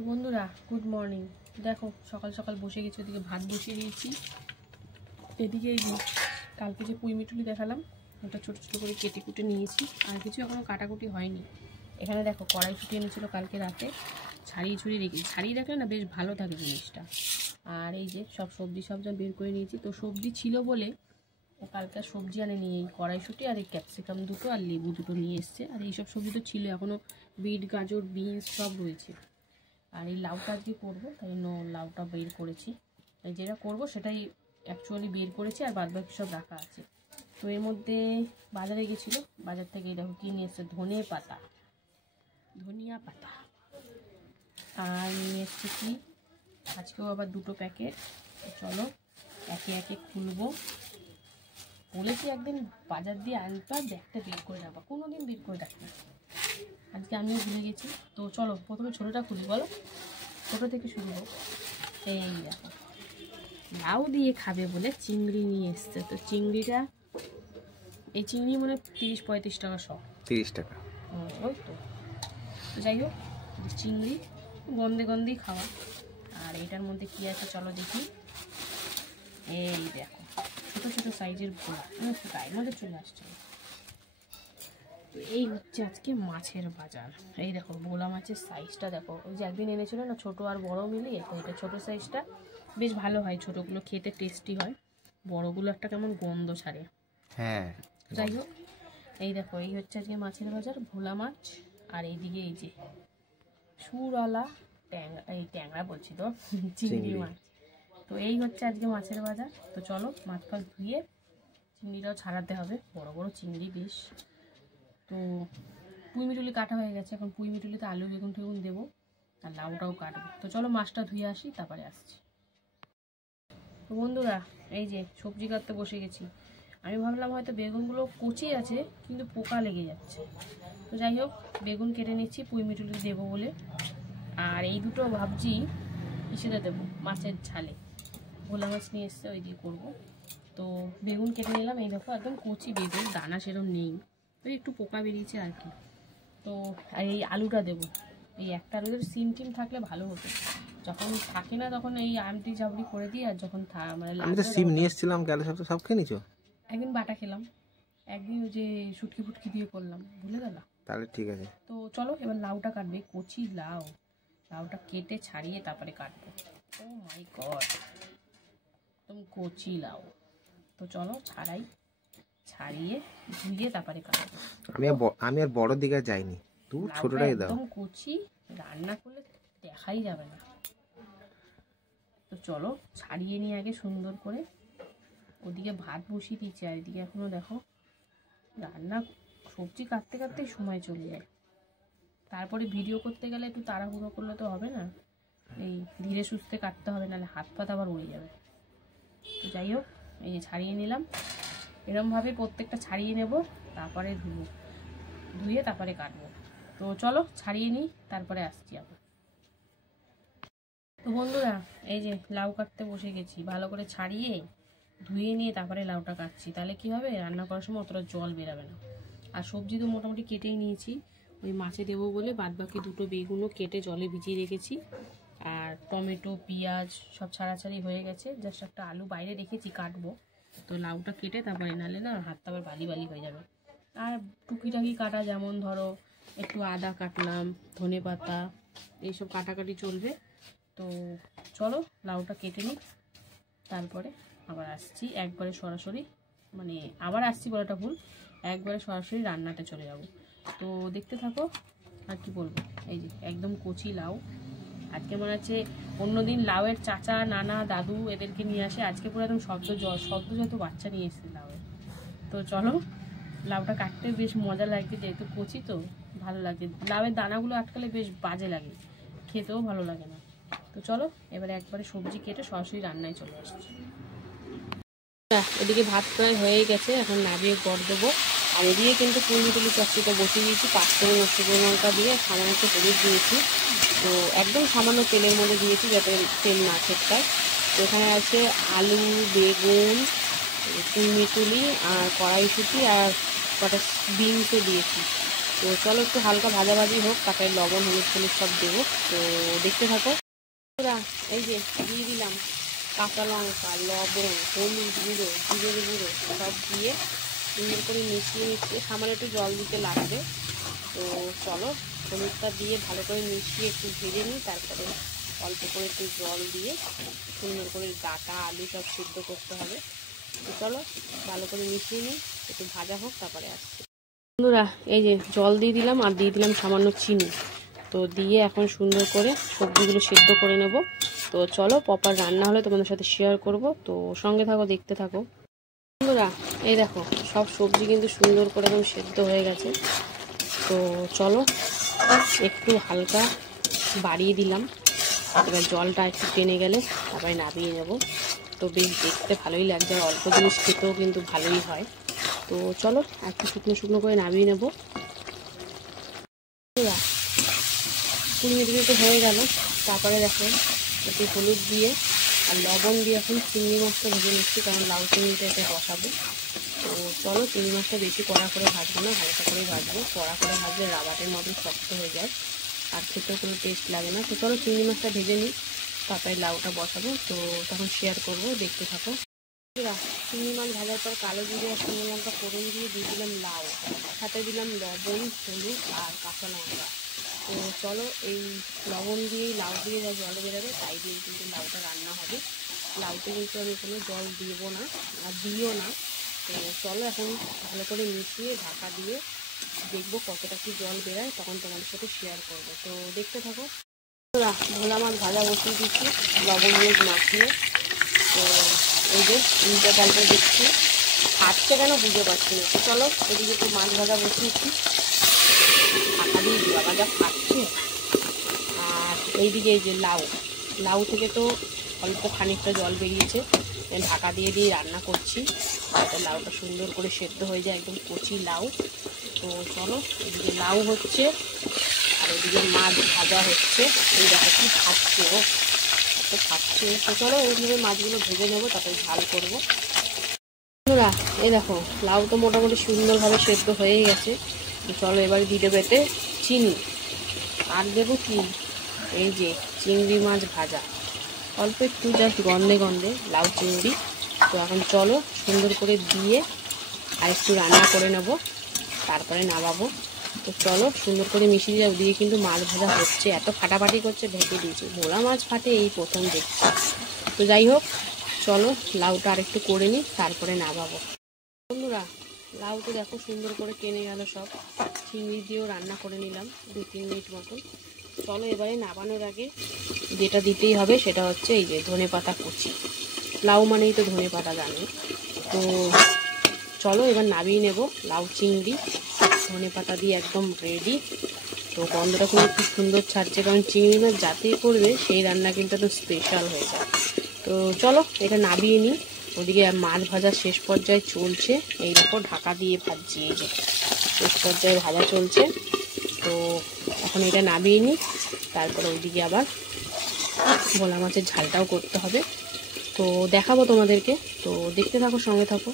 তো বন্ধুরা good morning. দেখো সকাল সকাল বসে গেছি, ওদিকে ভাত বসিয়ে দিয়েছি। এদিকে এই কালকে যে পুঁই মিটুলি দেখালাম ওটা ছোটো ছোটো করে কেটে কুটে নিয়েছি, আর কিছু এখনও কাটাকুটি হয়নি। এখানে দেখো কড়াই ফুটিয়ে নিয়েছিল কালকে রাতে, ছাড়িয়ে ছড়িয়ে রেখেছি। ছাড়িয়ে রাখলে না বেশ ভালো থাকে জিনিসটা। আর এই যে সব সবজি সবজা বের করে নিয়েছি। তো সবজি ছিল বলে কালকে সবজি আনে নিয়ে এই কড়াইশুঁটি আর এই ক্যাপসিকাম দুটো আর লেবু দুটো নিয়ে এসছে। আর এইসব সবজি তো ছিল, এখনও বিট গাজর বিনস সব রয়েছে। আর এই লাউটা আজকে করবো, তাই লাউটা বের করেছি। তাই যেটা করবো সেটাই অ্যাকচুয়ালি বের করেছি, আর বাদ বাকি সব রাখা আছে। তো এর মধ্যে বাজারে গেছিলো, বাজার থেকে দেখো কি নিয়ে এসছে, ধনিয়া পাতা। আর নিয়ে এসছে কি আজকেও আবার 2টো প্যাকেট। চলো একে একে খুলবো। বলেছি একদিন বাজার দিয়ে আনতে ব্যাগটা বের করে রাখবো, কোনোদিন বের করে রাখি না, আজকে আমিও ভুলে গেছি। তো চলো প্রথমে ছোটোটা খুলি, বলো ছোটো থেকে শুরু হোক। এই দেখো লাউ দিয়ে খাবে বলে চিংড়ি নিয়ে এসছে। তো চিংড়িটা এই চিংড়ি মানে 30-35 টাকা সব। 30 টাকা ওই তো যাই হোক, চিংড়ি গন্ধে গন্ধেই খাওয়া। আর এটার মধ্যে কি আছে চলো দেখি। এই দেখো ছোটো ছোটো সাইজের ভোলা, গায়ের মধ্যে চলে আসছে। তো এই হচ্ছে আজকে মাছের বাজার। এই দেখো ভোলা মাছের সাইজটা দেখো, ওই যে একদিন এনেছিল না ছোট আর বড় মিলিয়ে, তো এটা ছোটো সাইজটা বেশ ভালো হয়, ছোটোগুলো খেতে টেস্টি হয়, বড়গুলো একটা কেমন গন্ধ ছাড়ে। হ্যাঁ যাই হোক এই দেখো এই হচ্ছে আজকে মাছের বাজার, ভোলা মাছ। আর এইদিকে এই যে সুরওয়ালা ট্যাংরা বলছি তো চিংড়ি মাছ। তো এই হচ্ছে আজকে মাছের বাজার। তো চলো মাছ ফাছ ধুয়ে চিংড়িটাও ছাড়াতে হবে, বড় বড় চিংড়ি বেশ। তো পুঁই মিটুলি কাটা হয়ে গেছে, এখন পুঁই মিটুলিতে আলু বেগুন টেগুন দেবো, আর লাউটাও কাটবো। তো চলো মাছটা ধুয়ে আসি, তারপরে আসছি। তো বন্ধুরা এই যে সবজি কাটতে বসে গেছি। আমি ভাবলাম হয়তো বেগুনগুলো কচি আছে, কিন্তু পোকা লেগে যাচ্ছে। তো যাই হোক বেগুন কেটে নিচ্ছি পুঁই মিটুলি দেবো বলে। আর এই দুটো ভাবছি ইসেতে দেবো, মাছের ঝালে। ভোলা মাছ নিয়ে এসছে, ওই দিয়ে করবো। তো বেগুন কেটে নিলাম, এই দেখো একদম কচি বেগুন, দানা সেরকম নেই, ওই একটু পোকা বেরিয়েছে আর কি। তো আর এই আলুটা দেবো, এই একটা আলুদের সিম টিম থাকলে ভালো হতো, যখন থাকে না তখন এই আমটি জাবড়ি করে দিই, আর যখন মানে আমি তো সিম নিয়ে এসেছিলাম, গেলে সব খেয়ে নিছো। একদিন বাটা খেলাম, একদিন ওই যে শুটকি ফুটকি দিয়ে করলাম, ভুলে গেলাম। তাহলে ঠিক আছে। তো চলো এবার লাউটা কাটবে, কচি লাউটা কেটে ছাড়িয়ে তারপরে কাটবো। ও মাই গড একদম কচি লাউ। তো চলো ছাড়িয়ে ধুয়ে তারপরে কাটবো। আমি আর বড় দিকে যাইনি, তুই ছোটটাই দাও। একদম কচি, রান্না করলে দেখাই যাবে না। তো চলো ছাড়িয়ে নিয়ে আগে সুন্দর করে। ওদিকে ভাত বসিয়ে দিচ্ছি, আর এদিকে এখনো দেখো রান্না সবজি কাটতে কাটতেই সময় চলে যায়। তারপরে ভিডিও করতে গেলে একটু তাড়াহুড়ো করলে তো হবে না, এই ধীরে সুস্থে কাটতে হবে, নাহলে হাত পাত আবার উড়ে যাবে। তো যাই হোক এই যে ছাড়িয়ে নিলাম, এরমভাবে প্রত্যেকটা ছাড়িয়ে নেব, তারপরে ধুয়ে তারপরে কাটবো। তো চলো ছাড়িয়ে নিই, তারপরে আসছি আবার। তো বন্ধুরা এই যে লাউ কাটতে বসে গেছি, ভালো করে ছাড়িয়ে ধুয়ে নিয়ে তারপরে লাউটা কাটছি। তাহলে কি হবে, রান্না করার সময় অতটা জল বেরাবে না। আর সবজি তো মোটামুটি কেটেই নিয়েছি, ওই মাছে দেবো বলে বাদবাকি 2টো বেগুনও কেটে জলে ভিজিয়ে রেখেছি। আর টমেটো পেঁয়াজ সব ছাড়াছাড়ি হয়ে গেছে, জাস্ট একটা আলু বাইরে রেখেছি কাটবো। তো লাউটা কেটে তারপরে, নাহলে না হাতটা আবার বালি হয়ে যাবে। আর টুকিটাকি কাটা, যেমন ধরো একটু আদা কাটলাম, ধনে পাতা, এইসব কাটাকাটি চলবে। তো চলো লাউটা কেটে নিই, তারপরে আবার আসছি একবারে সরাসরি, মানে আবার আসছি বলাটা ভুল, একবারে সরাসরি রান্নাতে চলে যাব। তো দেখতে থাকো। আর কি বলবো, এই যে একদম কচি লাউ। আজকে মনে হচ্ছে অন্যদিন লাউয়ের চাচা নানা দাদু এদেরকে নিয়ে আসে, আজকে পুরো একদম শব্দ বাচ্চা নিয়ে এসেছে লাউয়ের। তো চলো লাউটা কাটতে বেশ মজা লাগছে, যেহেতু কচি তো ভালো লাগছে। লাউয়ের দানাগুলো আটকালে বেশ বাজে লাগে, খেতেও ভালো লাগে না। তো চলো এবারে একবারে সবজি কেটে সরাসরি রান্নায় চলে আসছি। এদিকে ভাত প্রায় হয়ে গেছে, এখন নামিয়ে গড় দেবো। আর এদিকে কিন্তু পুঁই মিটুলি চচ্চড়িটা বসিয়ে দিয়েছি, 5 করে শুকনো লঙ্কা দিয়ে সামান্য একটু হলুদ দিয়েছি। তো একদম সামান্য তেলের মধ্যে দিয়েছি যাতে তেল না ছেটকায়। তো এখানে আছে আলু, বেগুন, পুঁই মিটুলি আর কড়াইশুঁটি আর কটা বিনসও দিয়েছি। তো চলো একটু হালকা ভাজাভাজি হোক, তারপরে লবণ হলুদ হলুদ সব দেবো। তো দেখতে থাকো। এই যে দিয়ে দিলাম কাঁচা লঙ্কা, লবণ, হলুদ গুঁড়ো, জিরের গুঁড়ো সব দিয়ে সুন্দর করে মিশিয়ে সামান্য একটু জল দিতে লাগবে। তো চলো হলুদটা দিয়ে ভালো করে মিশিয়ে একটু ভেজে নিই, তারপরে অল্প করে একটু জল দিয়ে সুন্দর করে ডাঁটা আলু সব সিদ্ধ করতে হবে। তো চলো ভালো করে মিশিয়ে নিই, একটু ভাজা হোক, তারপরে আসছি। বন্ধুরা এই যে জল দিয়ে দিলাম আর দিয়ে দিলাম সামান্য চিনি। তো দিয়ে এখন সুন্দর করে সবজিগুলো সিদ্ধ করে নেব। তো চলো প্রপার রান্না হলে তোমাদের সাথে শেয়ার করব, তো সঙ্গে থাকো, দেখতে থাকো। বন্ধুরা এই দেখো সব সবজি কিন্তু সুন্দর করে একদম সিদ্ধ হয়ে গেছে। তো চলো একটু হালকা বাড়িয়ে দিলাম, এবার জলটা একটু টেনে গেলে তারপরে নামিয়ে নেব। তো বেশ দেখতে ভালোই লাগছে, আর অল্প জিনিস খেতেও কিন্তু ভালোই হয়। তো চলো একটু শুকনো শুকনো করে নামিয়ে নেব। 2 মিনিট তো হয়ে গেল। তারপরে দেখো একটু হলুদ দিয়ে আর লবণ দিয়ে এখন চিংড়ি মাছটা ভেজে নিচ্ছি, কারণ লাউ চিংড়িটা এতে বসাবো। তো চলো চিংড়ি মাছটা বেশি কড়া করে ভাজবো না, হালকা করে ভাজবো। কড়া করে ভাজলে রাবারের মতন শক্ত হয়ে যায় আর খেতেও কোনো টেস্ট লাগে না। তো চলো চিংড়ি মাছটা ভেজে নিই, তারপরে লাউটা বসাবো। তো তখন শেয়ার করব, দেখতে থাকো। চিংড়ি মাছ ভাজার পর কালো জিরে আর শুকনো লঙ্কা ফোড়ন দিয়ে দিলাম লাউ, সাথে দিলাম লবণ হলুদ আর কাঁচা লঙ্কা। তো চলো এই লবণ দিয়ে লাউ দিয়ে যা জল বেরোবে তাই দিয়ে কিন্তু লাউটা রান্না হবে। লাউতে কিন্তু আমি কোনো জল দিব না আর দিও না। তো চলো এখন ভালো করে মিশিয়ে ঢাকা দিয়ে দেখবো কতটা কি জল বেরোয়, তখন তোমাদের সাথে শেয়ার করবো। তো দেখতে থাকো। ভোলা মাছ ভাজা বসিয়ে দিচ্ছি লবণ হলুদ মাখিয়ে। তো এই যে উল্টে পাল্টে দিচ্ছি, খাচ্ছে কেন বুঝতে পারছি না। তো চলো এদিকে একটু মাছ ভাজা বসিয়েছি, ঢাকা দিয়ে বাবা যা খাচ্ছে। আর এইদিকে এই যে লাউ থেকে তো অল্প খানিকটা জল বেরিয়েছে, ঢাকা দিয়ে দিয়ে রান্না করছি যাতে লাউটা সুন্দর করে সেদ্ধ হয়ে যায়, একদম কচি লাউ। তো চলো এদিকে লাউ হচ্ছে আর ওদিকে মাছ ভাজা হচ্ছে। এই দেখো কি খাচ্ছে, ও তো খাচ্ছে। তো চলো এইভাবে মাছগুলো ভেজে নেবো, তারপরে ঝাল করবো। বন্ধুরা এই দেখো লাউ তো মোটামুটি সুন্দরভাবে সেদ্ধ হয়ে গেছে। তো চলো এবার দিয়ে দেবো এতে চিনি, আর দেবো কি এই যে চিংড়ি মাছ ভাজা, অল্প একটু জাস্ট গন্ধে গন্ধে লাউ চিংড়ি। তো এখন চলো সুন্দর করে দিয়ে আর একটু রান্না করে নেব, তারপরে নামাবো। তো চলো সুন্দর করে মিশিয়ে যাও, দিয়ে কিন্তু মাছ ভাজা হচ্ছে, এত ফাটাফাটি করছে ঢেকে দিয়েছি। ভোলা মাছ ফাটে এই প্রথম দেখছি। তো যাই হোক চলো লাউটা আর একটু করে নিই, তারপরে নামাবো। বন্ধুরা লাউ তো দেখো সুন্দর করে টেনে গেল সব, চিংড়ি দিয়েও রান্না করে নিলাম 2-3 মিনিট মতন। চলো এবারে নামানোর আগে যেটা দিতেই হবে সেটা হচ্ছে এই যে ধনেপাতা কুচি। লাউ মানেই তো ধনেপাতা জানো। তো চলো এবার নামিয়ে নেব লাউ চিংড়ি, ধনেপাতা দিয়ে একদম রেডি। তো গন্ধটা কিন্তু খুব সুন্দর ছাড়ছে, কারণ চিংড়ি মাছ যাতেই করবে সেই রান্না কিন্তু একদম স্পেশাল হয়ে যায়। তো চলো এটা নামিয়ে নিই। ওদিকে মাছ ভাজা শেষ পর্যায়ে চলছে, এই দেখো ঢাকা দিয়ে ভাজছি, এই যে শেষ পর্যায়ে ভাজা চলছে। তো এখন এটা নামিয়ে নিই, তারপরে ওইদিকে আবার ভোলা মাছের ঝালটাও করতে হবে। তো দেখাবো তোমাদেরকে, তো দেখতে থাকো, সঙ্গে থাকো।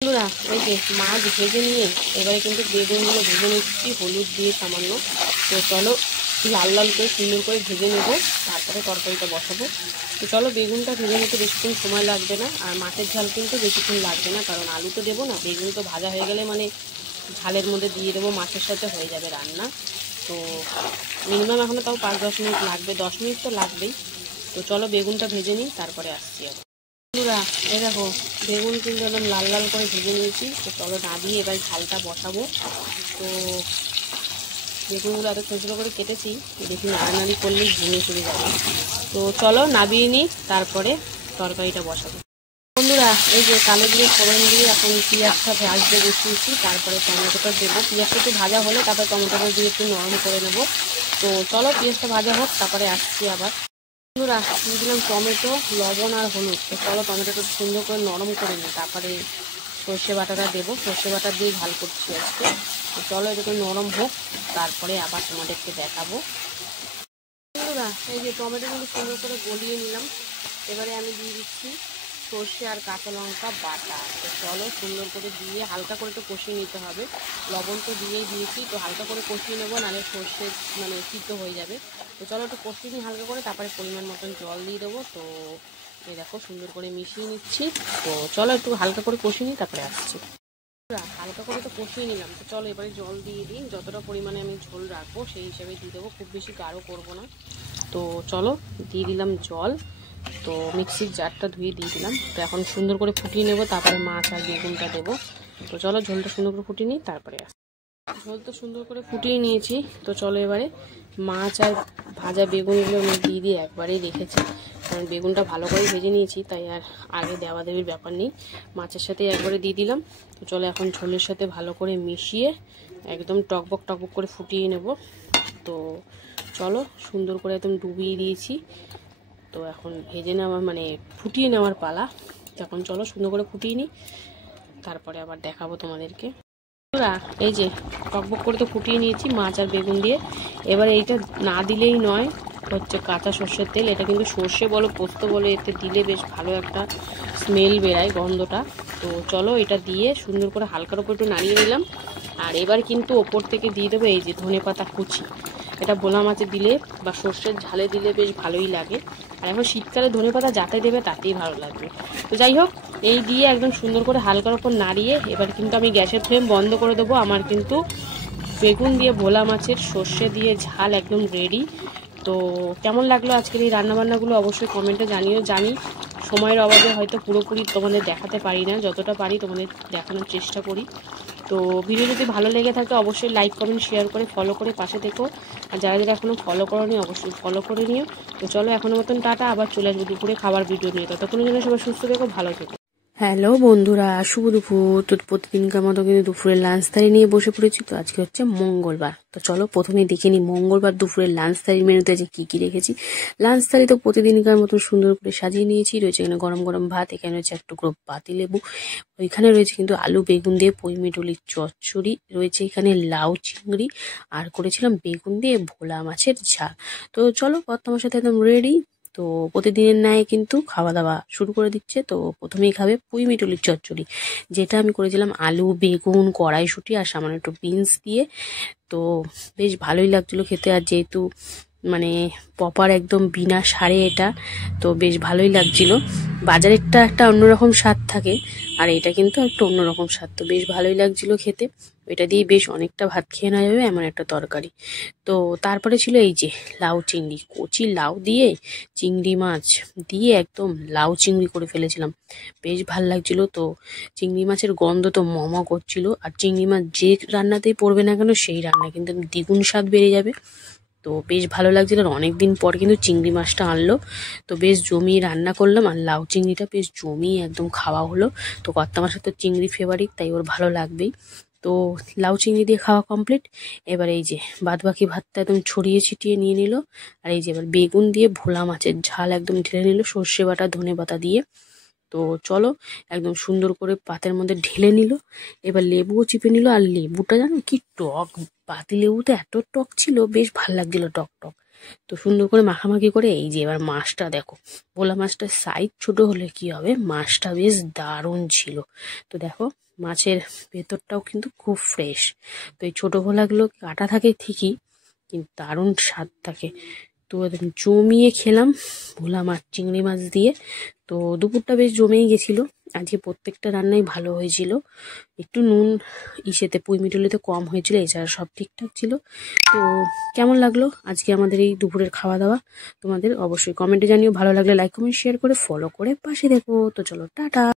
বন্ধুরা এই যে মাছ ভেজে নিয়ে এবারে কিন্তু বেগুনগুলো ভেজে নিচ্ছি হলুদ দিয়ে সামান্য। তো চলো লাল লাল করে সুন্দর করে ভেজে নেবো, তারপরে তরকারিটা বসাবো। তো চলো বেগুনটা ভেজে নিতে বেশিক্ষণ সময় লাগবে না, আর মাছের ঝাল কিন্তু বেশিক্ষণ লাগবে না, কারণ আলু তো দেবো না। বেগুন তো ভাজা হয়ে গেলে মানে ঝালের মধ্যে দিয়ে দেবো, মাছের সাথে হয়ে যাবে রান্না। তো মিনিমাম এখনও তাও 5-10 মিনিট লাগবে, 10 মিনিট তো লাগবেই। তো চলো বেগুনটা ভেজে নিই, তারপরে আসছি আবার। বন্ধুরা এই দেখো বেগুন কিন্তু একদম লাল লাল করে ভেজে নিয়েছি। তো চলো নামিয়ে এবার ঝালটা বসাবো। তো বেগুনগুলো এত ছোটো ছোটো করে কেটেছি, দেখি নাড়ানাড়ি করলেই ভেঙে চলে যাবে। তো চলো নামিয়ে নিই, তারপরে তরকারিটা বসাবো। বন্ধুরা এই যে কালো জিরে ফোড়ন দিয়ে এখন পেঁয়াজটা ভাজতে বসিয়েছি, তারপরে টমেটোটা দেবো। পেঁয়াজটা একটু ভাজা হলে তারপরে টমেটোটা দিয়ে একটু নরম করে নেবো। তো চলো পেঁয়াজটা ভাজা হোক, তারপরে আসছি আবার। বন্ধুরা দিয়ে দিলাম টমেটো, লবণ আর হলুদ। তো চলো টমেটোটা সুন্দর করে নরম করে নিই, তারপরে সর্ষে বাটাটা দেবো। সর্ষে বাটা দিয়ে ঝাল করছি আজকে। তো চলো এটা নরম হোক, তারপরে আবার তোমাদেরকে দেখাবো। বন্ধুরা এই যে টমেটো কিন্তু সুন্দর করে গলিয়ে নিলাম, এবারে আমি দিয়ে দিচ্ছি সর্ষে আর কাঁচা লঙ্কা বাটা। তো চলো সুন্দর করে দিয়ে হালকা করে তো কষিয়ে নিতে হবে। লবণ তো দিয়েই দিয়েছি, তো হালকা করে কষিয়ে নেবো, নাহলে সর্ষে মানে সিদ্ধ হয়ে যাবে। তো চলো একটু কষিয়ে নিই হালকা করে, তারপরে পরিমাণ মতন জল দিয়ে দেবো। তো এই দেখো সুন্দর করে মিশিয়ে নিচ্ছি। তো চলো একটু হালকা করে কষিয়ে নিই, তারপরে আসছি। হালকা করে তো কষিয়ে নিলাম, তো চলো এবারে জল দিয়ে দিই। যতটা পরিমাণে আমি ঝোল রাখবো সেই হিসাবে দিয়ে দেবো, খুব বেশি গাঢ় করবো না। তো চলো দিয়ে দিলাম জল। তো মিক্সির জারটা ধুয়ে দিয়ে দিলাম। তো এখন সুন্দর করে ফুটিয়ে নেবো, তারপরে মাছ আর বেগুনটা দেবো। তো চলো ঝোলটা সুন্দর করে ফুটিয়ে নিই, তারপরে ঝোল তো সুন্দর করে ফুটিয়ে নিয়েছি। তো চলো এবারে মাছ আর ভাজা বেগুনগুলো আমি দিয়ে একবারেই রেখেছি, কারণ বেগুনটা ভালো করে ভেজে নিয়েছি, তাই আর আগে দেওয়া দেওয়ার ব্যাপার নেই, মাছের সাথে একবারে দিয়ে দিলাম। তো চলো এখন ঝোলের সাথে ভালো করে মিশিয়ে একদম টকবক টকবক করে ফুটিয়ে নেব। তো চলো সুন্দর করে একদম ডুবিয়ে দিয়েছি। তো এখন ভেজে নেওয়া মানে ফুটিয়ে নেওয়ার পালা। এখন চলো সুন্দর করে ফুটিয়ে নিই, তারপরে আবার দেখাবো তোমাদেরকে। এই যে টকবক করে তো ফুটিয়ে নিয়েছি মাছ আর বেগুন দিয়ে। এবার এইটা না দিলেই নয়, হচ্ছে কাঁচা সর্ষের তেল। এটা কিন্তু সর্ষে বলো পোস্ত বলো, এতে দিলে বেশ ভালো একটা স্মেল বেরায়, গন্ধটা। তো চলো এটা দিয়ে সুন্দর করে হালকার উপর একটু নাড়িয়ে নিলাম। আর এবার কিন্তু ওপর থেকে দিয়ে দেবো এই যে ধনেপাতা কুচি। এটা ভোলা মাছে দিলে বা সর্ষের ঝালে দিলে বেশ ভালোই লাগে। আর এখন শীতকালে ধনেপাতা যাতে দেবে তাতেই ভালো লাগবে। তো যাই হোক, এই দিয়ে একদম সুন্দর করে হালকার উপর নাড়িয়ে এবার কিন্তু আমি গ্যাসের ফ্লেম বন্ধ করে দেবো। আমার কিন্তু বেগুন দিয়ে ভোলা মাছের সর্ষে দিয়ে ঝাল একদম রেডি। তো কেমন লাগলো আজকের এই রান্নাবান্নাগুলো অবশ্যই কমেন্টে জানিও। জানি সময়ের অভাবে হয়তো পুরোপুরি তোমাদের দেখাতে পারি না, যতটা পারি তোমাদের দেখানোর চেষ্টা করি। তো ভিডিও যদি ভালো লেগে থাকে অবশ্যই লাইক কমেন্ট শেয়ার করে ফলো করে পাশে থেকো। আর যারা যারা এখনও ফলো করোনি অবশ্যই ফলো করে নিও। তো চলো এখনের মতন টাটা, আবার চলে আসবো দুপুরে খাবার ভিডিও নিয়ে। ততক্ষণের জন্য সবাই সুস্থ থেকো, ভালো থেকো। হ্যালো বন্ধুরা, শুভ দুপুর। তো প্রতিদিনকার মতো কিন্তু দুপুরের লাঞ্চ থালি নিয়ে বসে পড়েছি। তো আজকে হচ্ছে মঙ্গলবার। তো চলো প্রথমেই দেখে নিই মঙ্গলবার দুপুরের লাঞ্চ থালির মেনুতে যে কি কি রেখেছি। লাঞ্চ থালি তো প্রতিদিনকার মতো সুন্দর করে সাজিয়ে নিয়েছি। রয়েছে এখানে গরম গরম ভাত, এখানে রয়েছে এক টুকরো পাতিলেবু, ওইখানে রয়েছে কিন্তু আলু বেগুন দিয়ে পইমিটুলির চচ্চড়ি, রয়েছে এখানে লাউ চিংড়ি, আর করেছিলাম বেগুন দিয়ে ভোলা মাছের ঝাল। তো চলো তোমার সাথে একদম রেডি। তো প্রতিদিনের ন্যায় কিন্তু খাওয়া দাওয়া শুরু করে দিচ্ছে। তো প্রথমেই খাবে পুঁইমিটুলির চচ্চড়ি, যেটা আমি করেছিলাম আলু বেগুন কড়াইশুঁটি আর সামান্য একটু বিনস দিয়ে। তো বেশ ভালোই লাগছিলো খেতে। আর যেহেতু মানে প্রপার একদম বিনা সারে এটা, তো বেশ ভালোই লাগছিল। বাজারেরটা একটা অন্যরকম স্বাদ থাকে, আর এটা কিন্তু একটা অন্যরকম স্বাদ। তো বেশ ভালোই লাগছিল খেতে। এটা দিয়ে বেশ অনেকটা ভাত খেয়ে নেওয়া যাবে এমন একটা তরকারি। তো তারপরে ছিল এই যে লাউ চিংড়ি, কচি লাউ দিয়ে চিংড়ি মাছ দিয়ে একদম লাউ চিংড়ি করে ফেলেছিলাম, বেশ ভাল লাগছিল। তো চিংড়ি মাছের গন্ধ তো করছিল। আর চিংড়ি মাছ যে রান্নাতেই পড়বে না কেন সেই রান্না কিন্তু দ্বিগুণ স্বাদ বেড়ে যাবে। তো বেশ ভালো লাগছিল। আর অনেকদিন পর কিন্তু চিংড়ি মাছটা আনলো, তো বেশ জমিয়ে রান্না করলাম। আর লাউ চিংড়িটা বেশ জমিয়ে একদম খাওয়া হলো। তো কর্তা মাছের তো চিংড়ি ফেভারিট, তাই ওর ভালো লাগবেই। তো লাউ চিংড়ি দিয়ে খাওয়া কমপ্লিট। এবার এই যে বাদবাকি ভাতটা একদম ছড়িয়ে ছিটিয়ে নিয়ে নিল। আর এই যে এবার বেগুন দিয়ে ভোলা মাছের ঝাল একদম ঢেলে নিল সর্ষে বাটা ধনে পাতা দিয়ে। তো চলো একদম সুন্দর করে পাতের মধ্যে ঢেলে নিল। এবার লেবুও চিপে নিল। আর লেবুটা জানো কি টক, পাতি লেবুতে এত টক ছিল, বেশ ভাল লাগছিল টক টক। তো সুন্দর করে মাখামাখি করে এই যে এবার মাছটা দেখো, ভোলা মাছটার সাইজ ছোট হলে কি হবে, মাছটা বেশ দারুণ ছিল। তো দেখো মাছের ভেতরটাও কিন্তু খুব ফ্রেশ। তো এই ছোট ভোলাগুলো কাটা থাকে ঠিকই, কিন্তু দারুণ স্বাদ থাকে। তো একদম জমিয়ে খেলাম ভোলা মাছ চিংড়ি মাছ দিয়ে। তো দুপুরটা বেশ জমেই গেছিলো। আজকে প্রত্যেকটা রান্নাই ভালো হয়েছিল। একটু নুন ইসেতে পুঁইমিটুলিতে কম হয়েছিল, এছাড়া সব ঠিকঠাক ছিল। তো কেমন লাগলো আজকে আমাদের এই দুপুরের খাওয়া দাওয়া তোমাদের অবশ্যই কমেন্টে জানিও। ভালো লাগলে লাইক কমেন্ট শেয়ার করে ফলো করে পাশে দেখো। তো চলো টাটা।